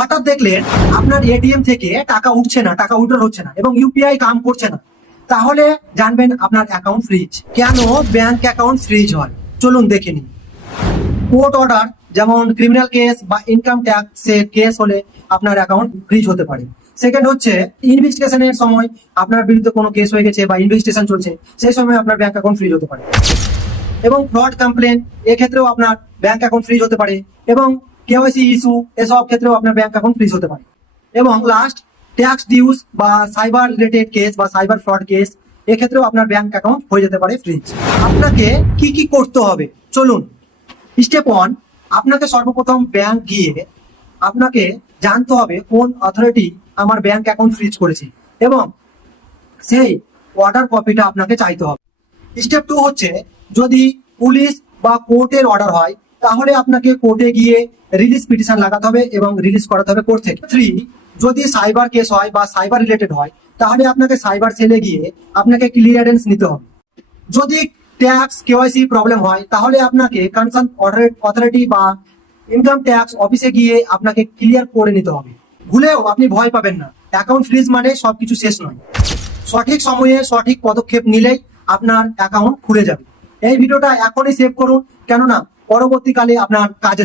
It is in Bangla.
হঠাৎ দেখলেন আপনার এটিএম থেকে টাকা উঠছে না, টাকা উইথড্র হচ্ছে না এবং ইউপিআই কাম করছে না, তাহলে জানবেন আপনার অ্যাকাউন্ট ফ্রিজ। কেন ব্যাংক অ্যাকাউন্ট ফ্রিজ হয় চলুন দেখে নিন। কোর্ট অর্ডার যেমন ক্রিমিনাল কেস বা ইনকাম ট্যাক্সের কেস হলে আপনার অ্যাকাউন্ট ফ্রিজ হতে পারে। সেকেন্ড হচ্ছে ইনভেস্টিগেশনের সময় আপনার বিরুদ্ধে কোনো কেস হয়ে গেছে বা ইনভেস্টিগেশন চলছে, সেই সময় আপনার ব্যাংক অ্যাকাউন্ট ফ্রিজ হতে পারে। এবং ফ্রড কমপ্লেন এক্ষেত্রেও আপনার ব্যাংক অ্যাকাউন্ট ফ্রিজ হতে পারে এবং কেওয়াইসি ইস্যু এসব ক্ষেত্রেও আপনার ব্যাংক অ্যাকাউন্ট ফ্রিজ হতে পারে। এবং লাস্ট ট্যাক্স ডিউস বা সাইবার রিলেটেড কেস বা সাইবার ফ্রড কেস এক্ষেত্রেও আপনার ব্যাংক অ্যাকাউন্ট হয়ে যেতে পারে ফ্রিজ। আপনাকে কি কি করতে হবে চলুন। স্টেপ 1, আপনাকে সর্বপ্রথম ব্যাংক গিয়ে আপনাকে জানতে হবে কোন অথরিটি আমার ব্যাংক অ্যাকাউন্ট ফ্রিজ করেছে এবং সেই অর্ডার কপিটা আপনাকে চাইতে হবে। স্টেপ 2 হচ্ছে যদি পুলিশ বা কোর্টের অর্ডার হয় তাহলে আপনাকে কোর্টে গিয়ে রিলিজ পিটিশন লাগাতে হবে এবং রিলিজ করাতে হবে কোর্ট থেকে। 3, যদি সাইবার কেস হয় বা সাইবার রিলেটেড হয় তাহলে আপনাকে সাইবার সেলে গিয়ে আপনাকে ক্লিয়ারেন্স নিতে হবে। যদি ট্যাক্স কেওয়াইসি প্রবলেম হয় তাহলে আপনাকে কনসার্ন অথরিটি বা ইনকাম ট্যাক্স অফিসে গিয়ে আপনাকে ক্লিয়ার করে নিতে হবে। ভুলেও আপনি ভয় পাবেন না, অ্যাকাউন্ট ফ্রিজ মানে সবকিছু শেষ নয়। সঠিক সময়ে সঠিক পদক্ষেপ নিলেই আপনার অ্যাকাউন্ট খুলে যাবে। এই ভিডিওটা এখনই সেভ করুন, কেননা পরবর্তীকালে আপনার কাজে